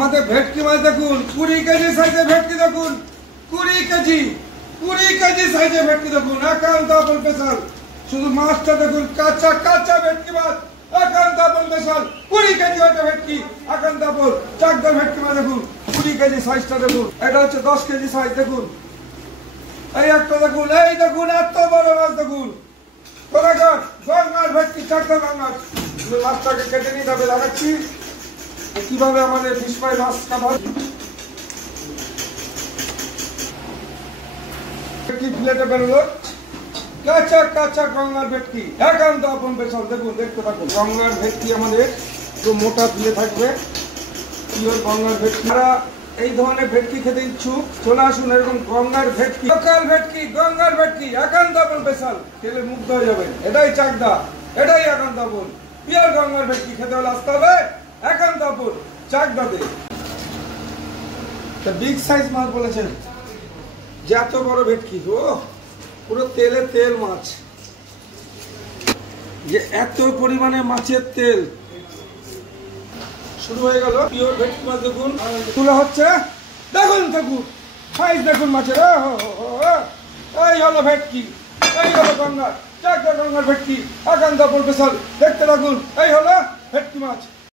আমাদের ভেটকি মাছ দেখুন 20 কেজি সাইজের ভেটকি দেখুন 20 কেজি সাইজের ভেটকি দেখুন একান্ত আপন স্পেশাল। শুধু মাছটা দেখুন কাঁচা ভেটকি মাছ একান্ত আপন স্পেশাল 20 কেজি একটা ভেটকি একান্ত আপন। চাকদার ভেটকি মাছ দেখুন 20 কেজি সাইজটা দেখুন। এটা হচ্ছে 10 কেজি সাইজ দেখুন। এই একটা দেখুন, এই দেখুন এত বড় মাছ দেখুন। গঙ্গার ভেটকি চাকদার গঙ্গার। মাছটাকে কেটে নিয়ে যাবে দেখাচ্ছি কিভাবে আমাদের বিস্ময় মাছ কাটা প্লেটে বেরোলো। কাঁচা গঙ্গার ভেটকি একান্ত আপন স্পেশাল দেখুন, দেখতে থাকুন। গঙ্গার ভেটকি আমাদের একটু মোটা ফিলে থাকবে, পিওর গঙ্গার ভেটকি। এই ধরনের ভেটকি খেতে ইচ্ছুক চলে আসুন। এরকম গঙ্গার ভেটকি, লোকাল ভেটকি, গঙ্গার ভেটকি একান্ত আপন স্পেশাল। খেলে মুগ্ধ হয়ে যাবেন। এটাই চাকদা, এটাই একান্ত আপন পিওর গঙ্গার ভেটকি। খেতে হলে আসতে হবে একান্ত আপন চাকদাতে। বিগ সাইজ মাছ বলেছেন যে এত বড় ভেটকি, ও পুরো তেলে তেল মাছ, যে এত পরিমাণে মাছের তেল। শুরু হয়ে গেল পিওর ভেটকি মাছ দেখুন তুলে হচ্ছে। দেখুন সাইজ দেখুন মাছের। এই হলো ভেটকি, এই হলো গঙ্গার চাকদা গঙ্গার ভেটকি একান্ত আপন স্পেশাল। দেখতে থাকুন, এই হলো ভেটকি মাছ।